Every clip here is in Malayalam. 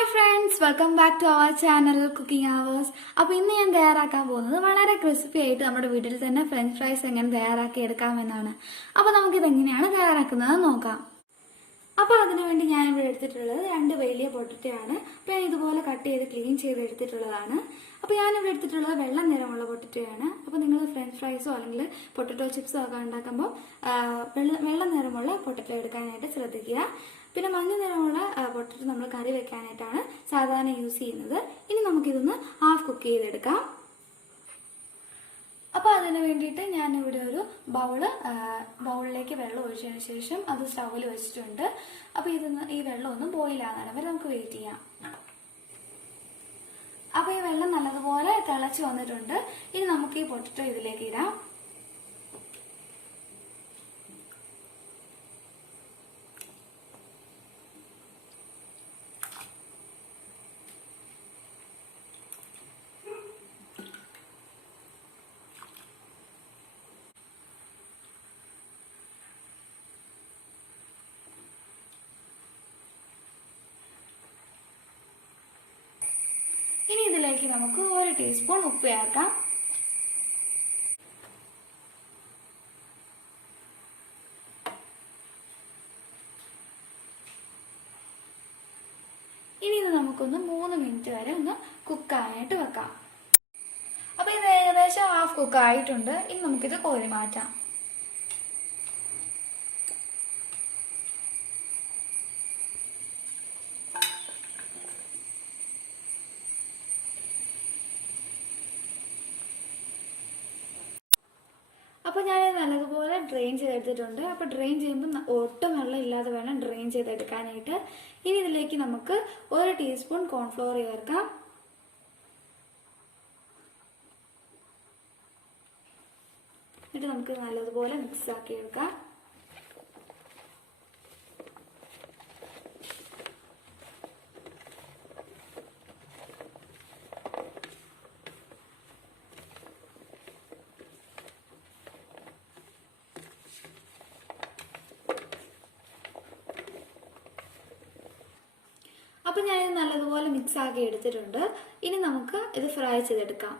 Hi friends, welcome back to our channel cooking hours. അപ്പോൾ ഇന്ന് ഞാൻ തയ്യാറാക്കാൻ പോകുന്നത് വളരെ ക്രിസ്പി ആയിട്ട് നമ്മുടെ വീട്ടിൽ തന്നെ ഫ്രഞ്ച് ഫ്രൈസ് എങ്ങനെ തയ്യാറാക്കി എടുക്കാമെന്നാണ്. അപ്പോൾ നമുക്കിത് എങ്ങനെയാണ് തയ്യാറാക്കുന്നത് നോക്കാം. അപ്പോൾ അതിനുവേണ്ടി ഞാൻ ഇവിടെ എടുത്തിട്ടുള്ളത് 2 വലിയ പൊട്ടറ്റോ ആണ്. അപ്പോൾ ഞാൻ ഇതുപോലെ കട്ട് ചെയ്ത് ക്ലീൻ ചെയ്ത് എടുത്തിട്ടുള്ളതാണ്. അപ്പോൾ ഞാനിവിടെ എടുത്തിട്ടുള്ളത് വെള്ള നിറമുള്ള പൊട്ടറ്റോ ആണ്. അപ്പോൾ നിങ്ങൾ ഫ്രഞ്ച് ഫ്രൈസോ അല്ലെങ്കിൽ പൊട്ടറ്റോ ചിപ്സോ ഒക്കെ ഉണ്ടാക്കുമ്പോൾ വെള്ള നിറമുള്ള പൊട്ടറ്റോ എടുക്കാനായിട്ട് ശ്രദ്ധിക്കുക. പിന്നെ മഞ്ഞ നിറമുള്ള പൊട്ടറ്റോ നമ്മൾ കറി വെക്കാനായിട്ടാണ് സാധാരണ യൂസ് ചെയ്യുന്നത്. ഇനി നമുക്കിതൊന്ന് ഹാഫ് കുക്ക് ചെയ്തെടുക്കാം. അപ്പോൾ അതിന് വേണ്ടിയിട്ട് ഞാനിവിടെ ഒരു ബൗളിലേക്ക് വെള്ളം ഒഴിച്ചതിന് ശേഷം അത് സ്റ്റൗവിൽ വെച്ചിട്ടുണ്ട്. അപ്പോൾ ഈ വെള്ളം ഒന്ന് ബോയിൽ ആകാൻ വരെ നമുക്ക് വെയിറ്റ് ചെയ്യാം. അപ്പോൾ ഈ വെള്ളം നല്ലതുപോലെ തിളച്ച് വന്നിട്ടുണ്ട്. ഇനി നമുക്ക് ഈ പൊട്ടറ്റോ ഇതിലേക്ക് ഇടാം. ഇനി ഇതിലേക്ക് നമുക്ക് 1 ടീസ്പൂൺ ഉപ്പ് ചേർക്കാം. ഇനി ഇത് നമുക്കൊന്ന് 3 മിനിറ്റ് വരെ ഒന്ന് കുക്കാനായിട്ട് വെക്കാം. അപ്പൊ ഇത് ഏകദേശം ഹാഫ് കുക്ക് ആയിട്ടുണ്ട്. ഇനി നമുക്കിത് കോരി മാറ്റാം. അപ്പോൾ ഞാൻ നല്ലതുപോലെ ഡ്രെയിൻ ചെയ്തെടുത്തിട്ടുണ്ട്. അപ്പോൾ ഡ്രെയിൻ ചെയ്യുമ്പോൾ ഒട്ടും വെള്ളം ഇല്ലാതെ വേണം ഡ്രെയിൻ ചെയ്തെടുക്കാനായിട്ട്. ഇനി ഇതിലേക്ക് നമുക്ക് 1 ടീസ്പൂൺ കോൺഫ്ലോർ ചേർക്കാം. എന്നിട്ട് നമുക്ക് നല്ലതുപോലെ മിക്സ് ആക്കി എടുക്കാം. അപ്പം ഞാനിത് നല്ലതുപോലെ മിക്സ് ആക്കി എടുത്തിട്ടുണ്ട്. ഇനി നമുക്ക് ഇത് ഫ്രൈ ചെയ്തെടുക്കാം.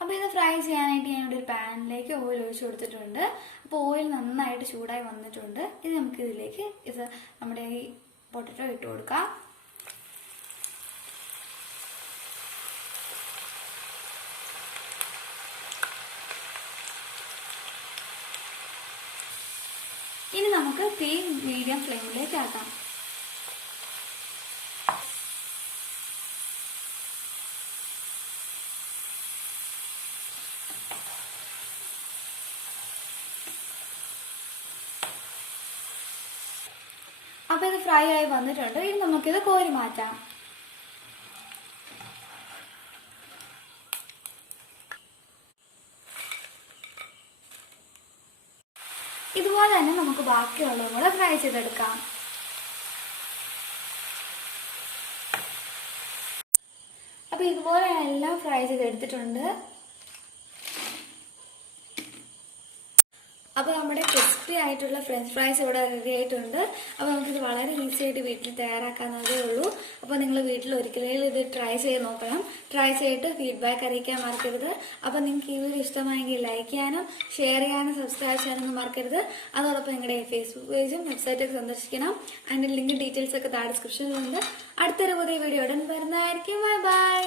അപ്പോൾ ഇത് ഫ്രൈ ചെയ്യാനായിട്ട് ഞാനിവിടെ ഒരു പാനിലേക്ക് ഓയിൽ ഒഴിച്ചു കൊടുത്തിട്ടുണ്ട്. അപ്പോൾ ഓയിൽ നന്നായിട്ട് ചൂടായി വന്നിട്ടുണ്ട്. ഇത് നമുക്ക് ഇതിലേക്ക് നമ്മുടെ ഈ പൊട്ടറ്റോ ഇട്ട് കൊടുക്കാം. ഇനി നമുക്ക് തീ മീഡിയം ഫ്ലെയിമിലേക്ക് ആക്കാം. അപ്പോൾ ഇത് ഫ്രൈ ആയി വന്നിട്ടുണ്ട്. ഇനി നമുക്കിത് കോരി മാറ്റാം. ഇതുപോലെ തന്നെ നമുക്ക് ബാക്കിയുള്ളതും കൂടെ ഫ്രൈ ചെയ്തെടുക്കാം. അപ്പോൾ ഇതുപോലെ എല്ലാം ഫ്രൈ ചെയ്തെടുത്തിട്ടുണ്ട്. അപ്പോൾ നമ്മുടെ ക്രിസ്പി ആയിട്ടുള്ള ഫ്രഞ്ച് ഫ്രൈസ് ഇവിടെ റെഡി ആയിട്ടുണ്ട്. അപ്പോൾ നമുക്കിത് വളരെ ഈസി ആയിട്ട് വീട്ടിൽ തയ്യാറാക്കാവുന്നതേ ഉള്ളൂ. അപ്പോൾ നിങ്ങൾ വീട്ടിൽ ഒരിക്കലും ഇത് ട്രൈ ചെയ്ത് നോക്കണം. ട്രൈ ചെയ്തിട്ട് ഫീഡ്ബാക്ക് അറിയിക്കാൻ മറക്കരുത്. അപ്പോൾ നിങ്ങൾക്ക് ഈ വീഡിയോ ഇഷ്ടമായെങ്കിൽ ലൈക്ക് ചെയ്യാനും ഷെയർ ചെയ്യാനും സബ്സ്ക്രൈബ് ചെയ്യാനൊന്നും മറക്കരുത്. അതോടൊപ്പം നിങ്ങളുടെ ഫേസ്ബുക്ക് പേജും വെബ്സൈറ്റൊക്കെ സന്ദർശിക്കണം. അതിൻ്റെ ലിങ്ക് ഡീറ്റെയിൽസ് ഒക്കെ താഴെ ഡിസ്ക്രിപ്ഷനിലുണ്ട്. അടുത്തൊരു പുതിയ വീഡിയോ ഉടൻ വരുന്നതായിരിക്കും. Bye bye.